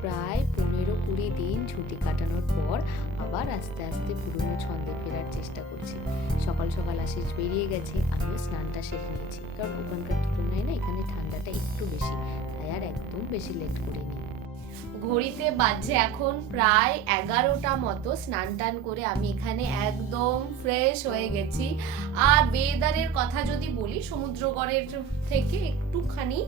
প্রায় 15-20 দিন ছুটি কাটানোর পর আবার আস্তে আস্তে পুরনো ছন্দে ফেরার চেষ্টা করছি। সকাল সকাল আশিস বেরিয়ে গেছে, আমিও স্নানটা সেরে নিয়েছি, কারণ ওখানকার তুলনায় না এখানে ঠান্ডাটা একটু বেশি, তাই আর একদম বেশি লেট করিনি। ঘড়িতে বাজছে এখন প্রায় 11টা মতো। স্নান টান করে আমি এখানে একদম ফ্রেশ হয়ে গেছি। আর ওয়েদারের কথা যদি বলি, সমুদ্রগড়ের থেকে একটুখানি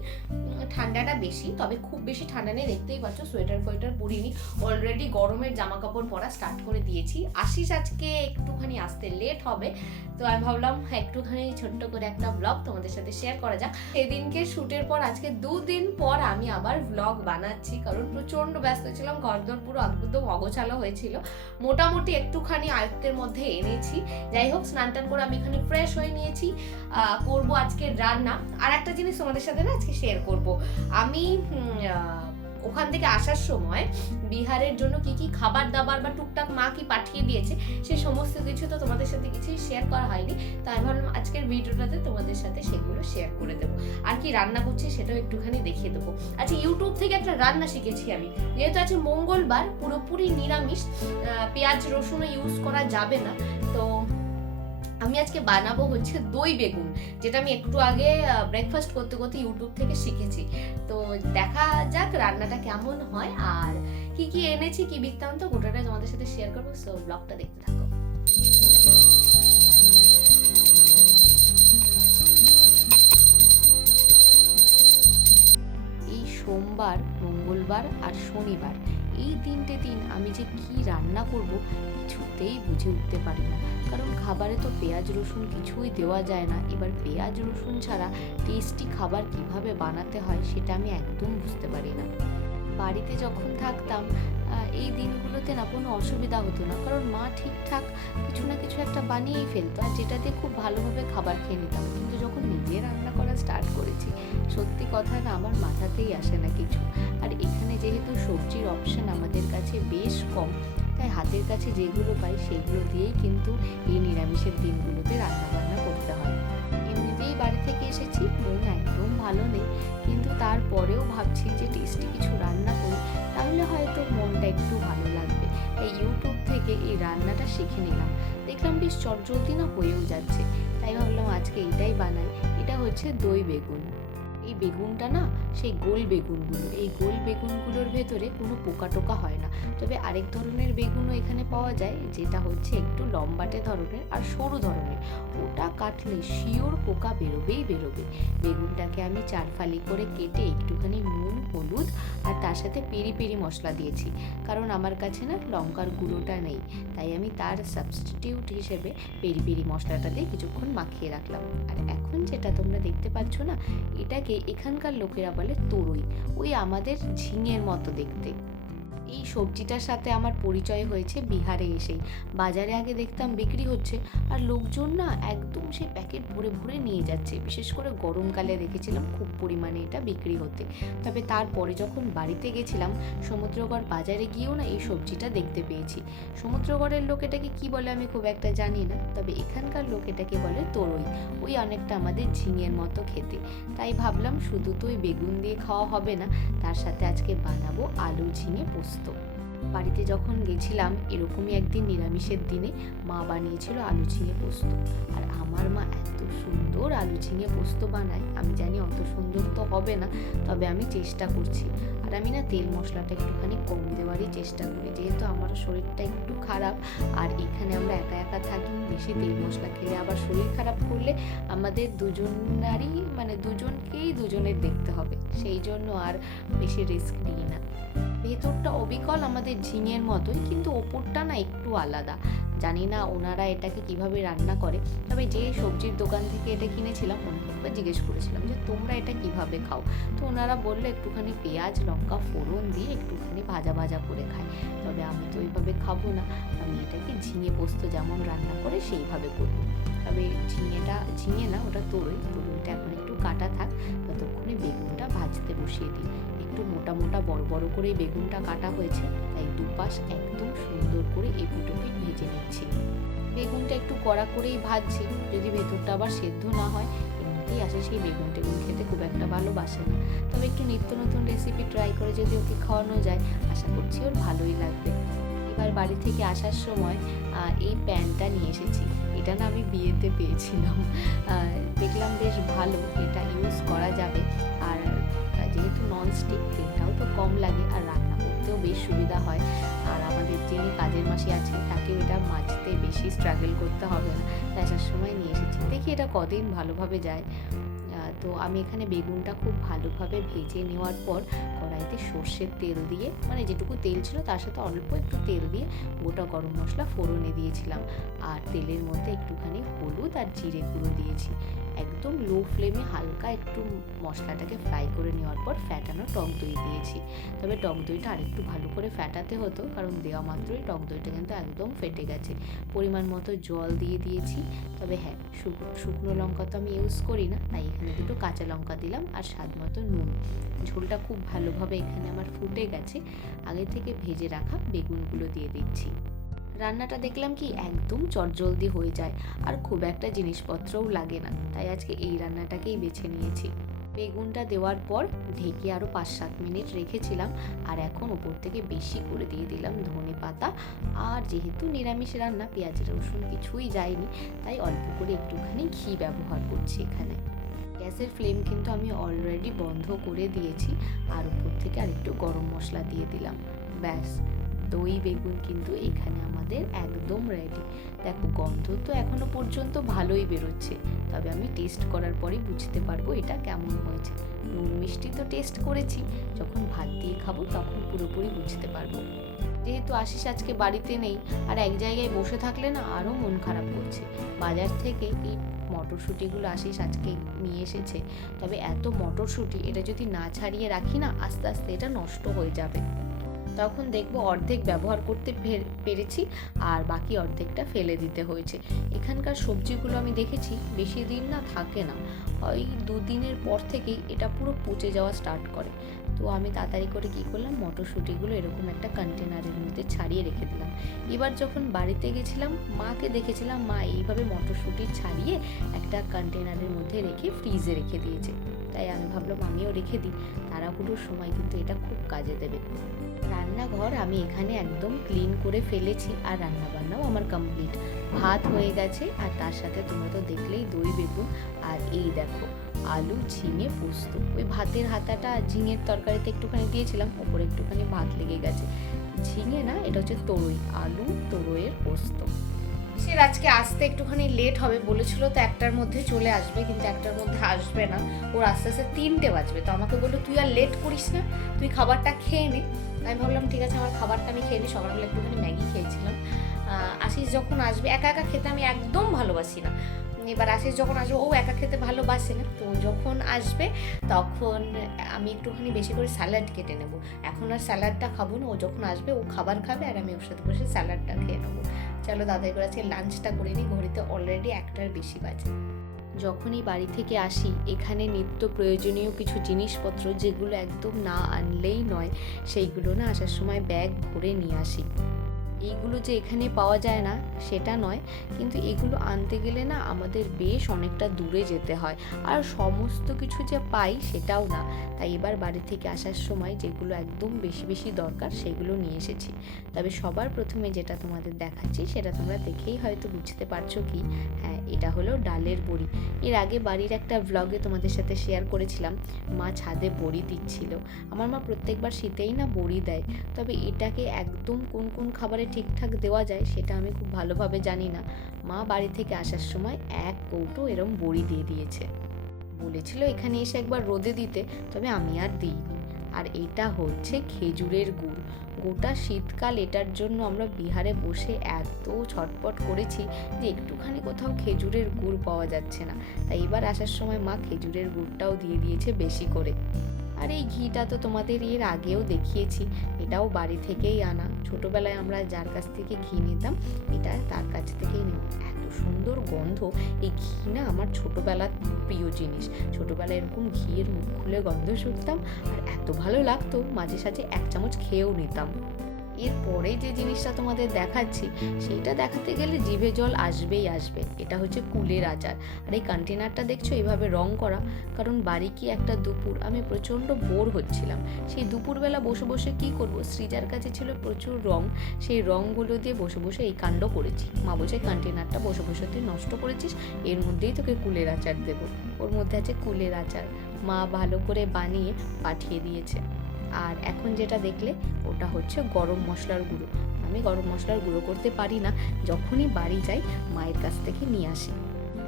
ঠান্ডাটা বেশি, তবে খুব বেশি ঠান্ডা নেই, দেখতেই পাচ্ছ সোয়েটার ফোয়েটার পরিনি, অলরেডি গরমের জামা কাপড় পরা স্টার্ট করে দিয়েছি। আশিস আজকে একটুখানি আসতে লেট হবে, তো আমি ভাবলাম একটুখানি ছোট্ট করে একটা ব্লগ তোমাদের সাথে শেয়ার করা যাক। সেদিনকে শুটের পর আজকে 2 দিন পর আমি আবার ব্লগ বানাচ্ছি, কারণ প্রচন্ড ব্যস্ত ছিলাম, ঘরদোর পুরো একদম অগোছালো হয়েছিল, মোটামুটি একটুখানি আয়ত্তের মধ্যে এনেছি। যাই হোক, স্নান টান করে আমি এখানে ফ্রেশ হয়ে নিয়েছি। করব আজকে রান্না। আর একটা জিনিস তোমাদের সাথে না আজকে শেয়ার করব, আমি ওখান থেকে আসার সময় বিহারের জন্য কি কি খাবার দাবার বা টুকটাক মা কি পাঠিয়ে দিয়েছে, সেই সমস্ত কিছু তো তোমাদের সাথে কিছুই শেয়ার করা হয়নি, তাই ভাবলাম আজকের ভিডিওটাতে তোমাদের সাথে সেগুলো শেয়ার করে দেবো। আর কি রান্না করছি সেটাও একটুখানি দেখিয়ে দেবো। আচ্ছা, ইউটিউব থেকে একটা রান্না শিখেছি আমি, যেহেতু আছে মঙ্গলবার, পুরোপুরি নিরামিষ, পেঁয়াজ রসুনও ইউজ করা যাবে না, তো আমি আজকে বানাবো হচ্ছে দই বেগুন, যেটা আমি একটু আগে ব্রেকফাস্ট করতে করতে ইউটিউব থেকে শিখেছি। তো দেখা যাক রান্নাটা কেমন হয়, আর কি কি এনেছি, কি বৃত্তান্ত, গোটাটা তোমাদের সাথে শেয়ার করবো। সো ব্লগটা দেখতে থাকো। এই সোমবার, মঙ্গলবার আর শনিবার, এই 3টে দিন আমি যে কি রান্না করব কিছুতেই বুঝে উঠতে পারি না, কারণ খাবারে তো পেঁয়াজ রসুন কিছুই দেওয়া যায় না। এবার পেঁয়াজ রসুন ছাড়া টেস্টি খাবার কিভাবে বানাতে হয় সেটা আমি একদম বুঝতে পারি না। বাড়িতে যখন থাকতাম এই দিনগুলোতে না কোনো অসুবিধা হতো না, কারণ মা ঠিকঠাক কিছু না কিছু একটা বানিয়েই ফেলতো, আর যেটাতে খুব ভালোভাবে খাবার খেয়ে নিতাম। কিন্তু যখন নিজে রান্না করা স্টার্ট করেছি, সত্যি কথা না আমার মাথাতেই আসে না কিছু। আর এখানে যেহেতু সবজির অপশন আমাদের কাছে বেশ কম, তাই হাতের কাছে যেগুলো পাই সেগুলো দিয়েই কিন্তু এই নিরামিষের দিনগুলোতে রান্না বান্না করতে হয়। এমনিতেই বাড়ি থেকে এসেছি, মন একদম ভালো নেই, কিন্তু তারপরেও ভাবছি যে টেস্টি কিছু রান্না করি, তাহলে হয়তো মনটা একটু ভালো লাগবে। তাই ইউটিউব থেকে এই রান্নাটা শিখে নিলাম, দেখলাম বেশ চটজলদি না হয়েও যাচ্ছে, তাই ভাবলাম আজকে এটাই বানাই। এটা হচ্ছে দই বেগুন। এই বেগুনটা না সেই গোল বেগুনগুলো, এই গোল বেগুনগুলোর ভেতরে কোনো পোকা টোকা হয় না। তবে আরেক ধরনের বেগুনও এখানে পাওয়া যায়, যেটা হচ্ছে একটু লম্বাটে ধরনের আর সরু ধরনের, ওটা কাটলে শিওর পোকা বেরোবেই বেরোবে। বেগুনটাকে আমি 4 ফালি করে কেটে একটুখানি নুন, হলুদ আর তার সাথে পেরি পেরি মশলা দিয়েছি, কারণ আমার কাছে না লঙ্কার গুঁড়োটা নেই, তাই আমি তার সাবস্টিটিউট হিসেবে পেরি পেরি মশলাটা দিয়ে কিছুক্ষণ মাখিয়ে রাখলাম। আর এখন যেটা তোমরা দেখতে পাচ্ছ না, এটাকে এখানকার লোকেরা বলে তরই, ওই আমাদের ঝিঙের মতো দেখতে। এই সবজিটার সাথে আমার পরিচয় হয়েছে বিহারে এসেই। বাজারে আগে দেখতাম বিক্রি হচ্ছে, আর লোকজন না একদম সেই প্যাকেট ভরে ভরে নিয়ে যাচ্ছে, বিশেষ করে গরমকালে দেখেছিলাম খুব পরিমাণে এটা বিক্রি হতে। তবে তারপরে যখন বাড়িতে গেছিলাম, সমুদ্রগড় বাজারে গিয়েও না এই সবজিটা দেখতে পেয়েছি। সমুদ্রগড়ের লোক এটাকে কি বলে আমি খুব একটা জানি না, তবে এখানকার লোক এটাকে বলে তরই, ওই অনেকটা আমাদের ঝিঙের মতো খেতে। তাই ভাবলাম শুধু তো ওই বেগুন দিয়ে খাওয়া হবে না, তার সাথে আজকে বানাবো আলু ঝিঙে পোস্ত। বাড়িতে যখন গেছিলাম এরকমই একদিন নিরামিষের দিনে মা বানিয়েছিল আলু ঝিঙে পোস্ত, আর আমার মা এত সুন্দর আলু ঝিঙে পোস্ত বানায়, আমি জানি অত সুন্দর তো হবে না, তবে আমি চেষ্টা করছি। আর আমি না তেল মশলাটা একটুখানি কম দেওয়ারই চেষ্টা করি, যেহেতু আমার শরীরটা একটু খারাপ, আর এখানে আমরা একা একা থাকি, বেশি তেল মশলা খেলে আবার শরীর খারাপ করলে আমাদের দুজনারই দুজনকেই দুজনের দেখতে হবে, সেই জন্য আর বেশি রিস্ক নিই না। ভেতরটা অবিকল আমাদের ঝিঙের মতোই, কিন্তু ওপরটা না একটু আলাদা। জানি না ওনারা এটাকে কিভাবে রান্না করে, তবে যে সবজির দোকান থেকে এটা কিনেছিলাম ওনাকে জিজ্ঞেস করেছিলাম যে তোমরা এটা কিভাবে খাও, তো ওনারা বললো একটুখানি পেঁয়াজ লঙ্কা ফোড়ন দিয়ে একটুখানি ভাজা ভাজা করে খায়। তবে আমি তো ওইভাবে খাবো না, আমি এটাকে ঝিঙে পোস্ত যেমন রান্না করে সেইভাবে করবো। তবে ঝিঙে না, ওটা তরুইটা এখন একটু কাটা থাক, ততক্ষণে বেগুনটা ভাজতে বসিয়ে দিই। একটু মোটা মোটা বড় বড় করে বেগুনটা কাটা হয়েছে, তাই দুপাশ একদম সুন্দর করে এপিট ওপিট ভেজে নিচ্ছি। বেগুনটা একটু কড়া করেই ভাজছি, যদি ভেতরটা আবার সেদ্ধ না হয়। আনতেই আসে, সেই বেগুন টেগুন খেতে খুব একটা ভালোবাসে না। তবে একটু নিত্য নতুন রেসিপি ট্রাই করে যদি ওকে খাওয়ানো যায়, আশা করছি ওর ভালোই লাগবে। এবার বাড়ি থেকে আসার সময় এই প্যানটা নিয়ে এসেছি। এটা না আমি বিয়েতে পেয়েছিলাম। দেখলাম বেশ ভালো, এটা ইউজ করা যাবে। আর যেহেতু ননস্টিক, তেলটাও তো কম লাগে আর রান্না করতেও বেশ সুবিধা হয়। আর আমাদের যিনি কাজের মাসি আছে তাকেও এটা মাজতে বেশি স্ট্রাগল করতে হবে না, তাই আসার সময় নিয়ে এসেছি। দেখি এটা কদিন ভালোভাবে যায়। তো আমি এখানে বেগুনটা খুব ভালোভাবে ভেজে নেওয়ার পর কড়াইতে সর্ষের তেল দিয়ে, মানে যেটুকু তেল ছিল তার সাথে অল্প একটু তেল দিয়ে গোটা গরম মশলা ফোড়নে দিয়েছিলাম। আর তেলের মধ্যে একটুখানি হলুদ আর জিরে গুঁড়ো দিয়েছি। একদম লো ফ্লেমে হালকা একটু মশলাটাকে ফ্রাই করে নেওয়ার পর ফ্যাটানো টক দই দিয়েছি। তবে টক দইটা আরেকটু ভালো করে ফ্যাটাতে হতো, কারণ দেওয়া মাত্রই টক দইটা কিন্তু একদম ফেটে গেছে। পরিমাণ মতো জল দিয়ে দিয়েছি। তবে হ্যাঁ, শুকনো লঙ্কা তো আমি ইউজ করি না, তাই এখানে দুটো কাঁচা লঙ্কা দিলাম আর স্বাদ মতো নুন। ঝোলটা খুব ভালোভাবে এখানে আমার ফুটে গেছে। আগে থেকে ভেজে রাখা বেগুনগুলো দিয়ে দিচ্ছি। রান্নাটা দেখলাম কি একদম চটজলদি হয়ে যায় আর খুব একটা জিনিসপত্রও লাগে না, তাই আজকে এই রান্নাটাকেই বেছে নিয়েছি। বেগুনটা দেওয়ার পর ঢেকে আরও 5-7 মিনিট রেখেছিলাম। আর এখন ওপর থেকে বেশি করে দিয়ে দিলাম ধনে পাতা। আর যেহেতু নিরামিষ রান্না, পেঁয়াজ রসুন কিছুই যায়নি, তাই অল্প করে একটুখানি ঘি ব্যবহার করছি এখানে। গ্যাসের ফ্লেম কিন্তু আমি অলরেডি বন্ধ করে দিয়েছি। আর উপর থেকে আরেকটু গরম মশলা দিয়ে দিলাম। ব্যাস, দই বেগুন কিন্তু এখানে আমাদের একদম রেডি। দেখো, গন্ধ তো এখনো পর্যন্ত ভালোই বেরোচ্ছে, তবে আমি টেস্ট করার পরেই বুঝতে পারবো এটা কেমন হয়েছে। নুন মিষ্টি তো টেস্ট করেছি, যখন ভাত দিয়ে খাবো তখন পুরোপুরি বুঝতে পারবো। যেহেতু আশিস আজকে বাড়িতে নেই, আর এক জায়গায় বসে থাকলে না আরও মন খারাপ করছে। বাজার থেকে এই মটরশুঁটিগুলো আশিস আজকে নিয়ে এসেছে। তবে এত মটরশুঁটি, এটা যদি না ছাড়িয়ে রাখি না, আস্তে আস্তে এটা নষ্ট হয়ে যাবে। তখন দেখবো অর্ধেক ব্যবহার করতে পেরেছি আর বাকি অর্ধেকটা ফেলে দিতে হয়েছে। এখানকার সবজিগুলো আমি দেখেছি বেশি দিন না থাকে না, ওই 2 দিনের পর থেকেই এটা পুরো পচে যাওয়া স্টার্ট করে। তো আমি তাড়াতাড়ি করে কী করলাম, মটরশুঁটিগুলো এরকম একটা কন্টেনারের মধ্যে ছাড়িয়ে রেখে দিলাম। এবার যখন বাড়িতে গেছিলাম, মাকে দেখেছিলাম মা এইভাবে মটরশুঁটি ছাড়িয়ে একটা কন্টেনারের মধ্যে রেখে ফ্রিজে রেখে দিয়েছে। তাই আমি ভাবলাম আমিও রেখে দিই, তাড়াহুড়োর সময় কিন্তু এটা খুব কাজে দেবে। রান্নাঘর আমি এখানে একদম ক্লিন করে ফেলেছি আর রান্নাবান্নাও আমার কমপ্লিট। ভাত হয়ে গেছে আর তার সাথে তোমরা তো দেখলেই দই বেগুন। আর এই দেখো, আলু ঝিঙে পোস্ত। ওই ভাতের হাতাটা ঝিঙের তরকারিতে একটুখানি দিয়েছিলাম, ওপরে একটুখানি ভাত লেগে গেছে। ঝিঙে না, এটা হচ্ছে তরই, আলু তরইয়ের পোস্ত। সে আজকে আসতে একটুখানি লেট হবে বলেছিল, তো 1টার মধ্যে চলে আসবে, কিন্তু 1টার মধ্যে আসবে না, ওর আস্তে আস্তে 3টে বাজবে। তো আমাকে বললো তুই আর লেট করিস না, তুই খাবারটা খেয়ে নে। আমি ভাবলাম ঠিক আছে, আমার খাবারটা আমি খেয়ে নিই। সকালবেলা একটুখানি ম্যাগি খেয়েছিলাম। আশিস যখন আসবে, একা একা খেতে আমি একদম ভালোবাসি না। এবার আশিস যখন আসবে, ও একা খেতে ভালোবাসে না, তো যখন আসবে তখন আমি একটুখানি বেশি করে স্যালাড কেটে নেবো। এখন আর স্যালাডটা খাবো না, ও যখন আসবে ও খাবার খাবে আর আমি ওর সাথে বসে স্যালাডটা খেয়ে নেবো। চলো দাদাই করে আজকে লাঞ্চটা করে নিই, ঘড়িতে অলরেডি 1টার বেশি বাজে। যখনই বাড়ি থেকে আসি, এখানে নিত্য প্রয়োজনীয় কিছু জিনিসপত্র যেগুলো একদম না আনলেই নয়, সেইগুলো না আসার সময় ব্যাগ ভরে নিয়ে আসি। এইগুলো যে এখানে পাওয়া যায় না সেটা নয়, কিন্তু এগুলো আনতে গেলে না আমাদের বেশ অনেকটা দূরে যেতে হয়, আর সমস্ত কিছু যে পাই সেটাও না। তাই এবার বাড়ি থেকে আসার সময় যেগুলো একদম বেশি বেশি দরকার সেগুলো নিয়ে এসেছি। তবে সবার প্রথমে যেটা তোমাদের দেখাচ্ছি সেটা তোমরা দেখেই হয়তো বুঝতে পারছো কি, হ্যাঁ, এটা হলো ডালের বড়ি। এর আগে বাড়ির একটা ভ্লগে তোমাদের সাথে শেয়ার করেছিলাম, মা ছাদে বড়ি দিচ্ছিল। আমার মা প্রত্যেকবার শীতেই না বড়ি দেয়, তবে এটাকে একদম কোন কোন খাবারে ঠিকঠাক দেওয়া যায় সেটা আমি খুব ভালোভাবে জানি না। মা বাড়ি থেকে আসার সময় 1 কৌটো এরম বড়ি দিয়ে দিয়েছে, বলেছিল এখানে এসে একবার রোদে দিতে, তবে আমি আর দিইনি। আর এটা হচ্ছে খেজুরের গুড়। গোটা শীতকাল এটার জন্য আমরা বিহারে বসে এত ছটপট করেছি যে একটুখানি কোথাও খেজুরের গুড় পাওয়া যাচ্ছে না, তাই এবার আসার সময় মা খেজুরের গুড়টাও দিয়ে দিয়েছে বেশি করে। আর এই ঘিটা তো তোমাদের এর আগেও দেখিয়েছি, এটাও বাড়ি থেকেই আনা। ছোটোবেলায় আমরা যার কাছ থেকে ঘি নিতাম, এটা তার কাছ থেকেই নিই। এত সুন্দর গন্ধ, এই ঘি না আমার ছোটোবেলার প্রিয় জিনিস। ছোটোবেলায় এরকম ঘিয়ের মুখ খুলে গন্ধ শুকতাম আর এত ভালো লাগতো, মাঝে সাঝে 1 চামচ খেয়েও নিতাম। এরপরে যে জিনিসটা তোমাদের দেখাচ্ছি সেইটা দেখাতে গেলে জিভে জল আসবেই আসবে। এটা হচ্ছে কুলের আচার। আর এই কন্টেনারটা দেখছো এইভাবে রং করা, কারণ বাড়ি কি একটা দুপুর আমি প্রচণ্ড বোর হচ্ছিলাম। সেই দুপুরবেলা বসে বসে কি করব, সৃজার কাছে ছিল প্রচুর রং, সেই রংগুলো দিয়ে বসে বসে এই কাণ্ড করেছি। মা বলছে কন্টেনারটা বসে বসে তুই নষ্ট করেছিস, এর মধ্যেই তোকে কুলের আচার দেবো। ওর মধ্যে আছে কুলের আচার, মা ভালো করে বানিয়ে পাঠিয়ে দিয়েছে। আর এখন যেটা দেখলে ওটা হচ্ছে গরম মশলার গুঁড়ো। আমি গরম মশলার গুঁড়ো করতে পারি না, যখনই বাড়ি যাই মায়ের কাছ থেকে নিয়ে আসি।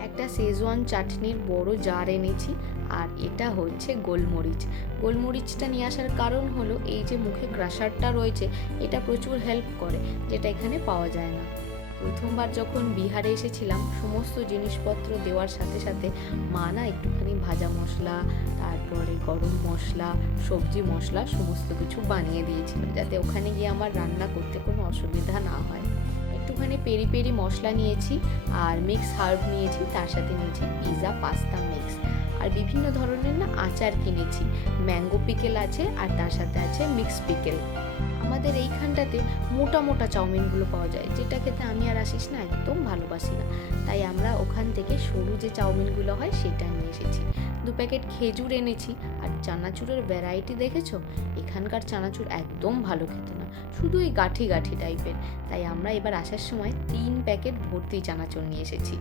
একটা শেজওয়ান চাটনির বড় জার এনেছি, আর এটা হচ্ছে গোলমরিচ। গোলমরিচটা নিয়ে আসার কারণ হলো এই যে মুখে ক্রাশারটা রয়েছে, এটা প্রচুর হেল্প করে, যেটা এখানে পাওয়া যায় না। প্রথমবার যখন বিহারে এসেছিলাম সমস্ত জিনিসপত্র দেওয়ার সাথে সাথে মা না একটুখানি ভাজা মশলা, তারপরে গরম মশলা, সবজি মশলা সমস্ত কিছু বানিয়ে দিয়েছিল, যাতে ওখানে গিয়ে আমার রান্না করতে কোনো অসুবিধা না হয়। একটুখানি পেরি পেরি মশলা নিয়েছি, আর মিক্স হার্ব নিয়েছি, তার সাথে নিয়েছি পিৎজা পাস্তা মিক্স, আর বিভিন্ন ধরনের না আচার কিনেছি। ম্যাঙ্গো পিকেল আছে, আর তার সাথে আছে মিক্স পিকেল। আমাদের এইখানটাতে মোটা মোটা চাউমিনগুলো পাওয়া যায়, যেটা খেতে আমি আর আশিস না একদম ভালোবাসি না, তাই আমরা ওখান থেকে সরু যে চাউমিনগুলো হয় সেটা নিয়ে এসেছি। 2 প্যাকেট খেজুর এনেছি। আর চানাচুরের ভ্যারাইটি দেখেছো, এখানকার চানাচুর একদম ভালো খেতে না, শুধু এই গাঠি গাঠি টাইপের। তাই আমরা এবার আসার সময় 3 প্যাকেট ভর্তি চানাচুর নিয়ে এসেছি।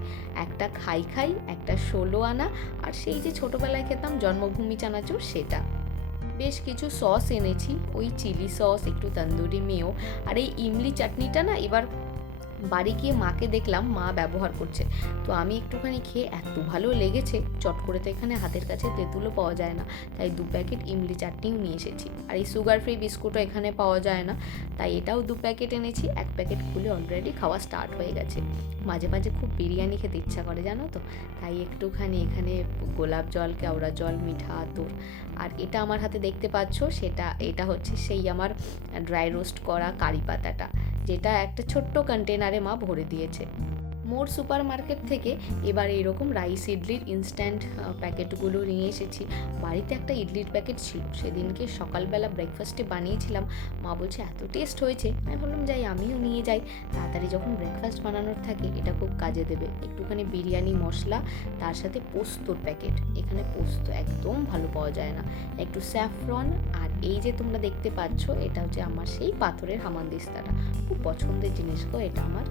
একটা খাই খাই, একটা 16 আনা, আর সেই যে ছোটোবেলায় খেতাম জন্মভূমি চানাচুর সেটা। বেশ কিছু সস এনেছি, ওই চিলি সস, একটু তন্দুরি মেয়ো, আর এই ইমলি চাটনিটা না এবার বাড়ি গিয়ে মাকে দেখলাম মা ব্যবহার করছে, তো আমি একটুখানি খেয়ে এত ভালো লেগেছে, চট করে তো এখানে হাতের কাছে তেঁতুলও পাওয়া যায় না, তাই 2 প্যাকেট ইমলি চাটনিও নিয়ে এসেছি। আর এই সুগার ফ্রি বিস্কুটও এখানে পাওয়া যায় না, তাই এটাও 2 প্যাকেট এনেছি। 1 প্যাকেট খুলে অলরেডি খাওয়া স্টার্ট হয়ে গেছে। মাঝে মাঝে খুব বিরিয়ানি খেতে ইচ্ছা করে জানো তো, তাই একটুখানি এখানে গোলাপ জল, কেওড়া জল, মিঠা আতর। আর এটা আমার হাতে দেখতে পাচ্ছ, এটা হচ্ছে সেই আমার ড্রাই রোস্ট করা কারি পাতাটা, যেটা একটা ছোট্ট কন্টেনারে মা ভরে দিয়েছে। মোর সুপার মার্কেট থেকে এবার এরকম রাইস ইডলির ইনস্ট্যান্ট প্যাকেটগুলো নিয়ে এসেছি। বাড়িতে একটা ইডলির প্যাকেট ছিল, সেদিনকে সকালবেলা ব্রেকফাস্টে বানিয়েছিলাম, মা বলছে এত টেস্ট হয়েছে, আমি বললাম যাই আমিও নিয়ে যাই, তাড়াতাড়ি যখন ব্রেকফাস্ট বানানোর থাকে এটা খুব কাজে দেবে। একটুখানি বিরিয়ানি মশলা, তার সাথে পোস্তর প্যাকেট, এখানে পোস্ত একদম ভালো পাওয়া যায় না, একটু স্যাফরন, আর এই যে তোমরা দেখতে পাচ্ছ এটা হচ্ছে আমার সেই পাথরের হামানদিস্তাটা, খুব পছন্দের জিনিস গো এটা আমার।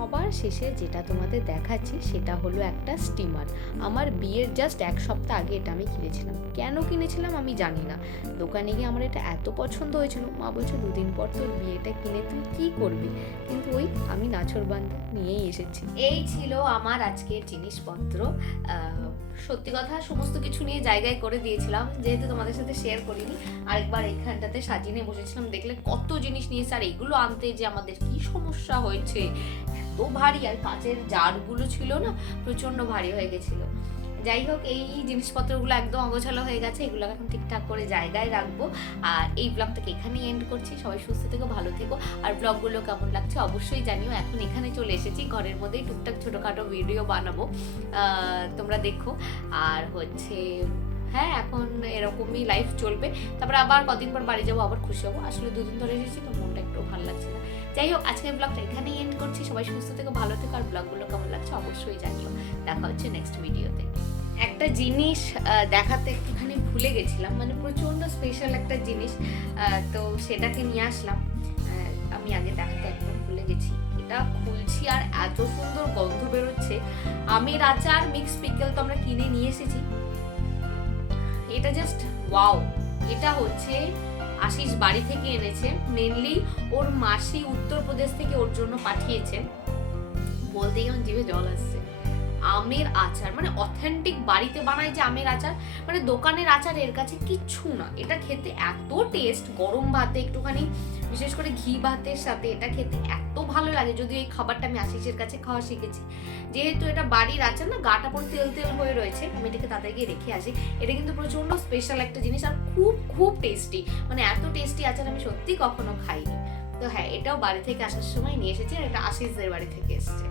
সবার শেষে যেটা তোমাদের দেখাচ্ছি সেটা হলো একটা স্টিমার। আমার বিয়ের জাস্ট 1 সপ্তাহ আগে এটা আমি কিনেছিলাম। কেন কিনেছিলাম আমি জানি না, দোকানে গিয়ে আমার এটা এত পছন্দ হয়েছিল, মা বলছে 2 দিন পর তোর বিয়েটা কিনে তুই কী করবি, কিন্তু ওই আমি নাছোড়বান্ধব নিয়েই এসেছি। এই ছিল আমার আজকের জিনিসপত্র। সত্যি কথা সমস্ত কিছু নিয়ে জায়গায় করে দিয়েছিলাম, যেহেতু তোমাদের সাথে শেয়ার করিনি। আরেকবার এখানটাতে সাজিয়ে নিয়ে বসেছিলাম, দেখলে কত জিনিস নিয়েছে, আর এগুলো আনতে যে আমাদের কি সমস্যা হয়েছে, এত ভারী, আর কাচের জারগুলো ছিল না প্রচন্ড ভারী হয়ে গেছিল। যাই হোক, এই জিনিসপত্রগুলো একদম অগোছালো হয়ে গেছে, এগুলো এখন ঠিকঠাক করে জায়গায় রাখবো। আর এই ব্লগটাকে এখানেই এন্ড করছি। সবাই সুস্থ থেকো, ভালো থেকো, আর ব্লগগুলো কেমন লাগছে অবশ্যই জানিও। এখন এখানে চলে এসেছি, ঘরের মধ্যেই টুকটাক ছোটোখাটো ভিডিও বানাবো, তোমরা দেখো। আর হচ্ছে হ্যাঁ, এখন এরকমই লাইফ চলবে, তারপরে আবার কদিন পর বাড়ি যাবো, আবার খুশি হবো। আসলে 2 দিন ধরে এসেছি তো মনটা একটু ভালো লাগছে না। যাই হোক, আজকের ব্লগটা এখানেই এন্ড করছি। সবাই সুস্থ থেকো, ভালো থেকো, আর ব্লগগুলো কেমন লাগছে অবশ্যই জানিও। দেখা হচ্ছে নেক্সট ভিডিওতে। একটা জিনিস দেখাতে একটুখানি ভুলে গেছিলাম, মানে প্রচণ্ড স্পেশাল একটা জিনিস, তো সেটাকে নিয়ে আসলাম। আমি আগে দেখাতে একদম ভুলে গেছি, এটা খুলছি আর এত সুন্দর গন্ধ বেরোচ্ছে। আমের আচার মিক্স পিকল তো আমরা কিনে নিয়ে এসেছি, এটা জাস্ট ওয়াও। এটা হচ্ছে আশিস বাড়ি থেকে এনেছে, মেনলি ওর মাসি উত্তরপ্রদেশ থেকে ওর জন্য পাঠিয়েছে। বলতেই আমার জিভে জল আসছে। আমের আচার মানে অথেন্টিক বাড়িতে বানায় যে আমের আচার, মানে দোকানের আচার এর কাছে কিচ্ছু না। এটা খেতে এত টেস্ট, গরম ভাতে একটুখানি বিশেষ করে ঘি ভাতের সাথে এটা খেতে এত ভালো লাগে। যদিও এই খাবারটা আমি আশিসের কাছে খাওয়া শিখেছি, যেহেতু এটা বাড়ির আচার না, গাটা পুরো তেল তেল হয়ে রয়েছে, আমি এটাকে তাড়াতাড়ি গিয়ে রেখে আসি। এটা কিন্তু প্রচন্ড স্পেশাল একটা জিনিস, আর খুব খুব টেস্টি, মানে এত টেস্টি আচার আমি সত্যি কখনো খাইনি। তো হ্যাঁ, এটাও বাড়ি থেকে আসার সময় নিয়ে এসেছি, আর এটা আশিসদের বাড়ি থেকে এসছে।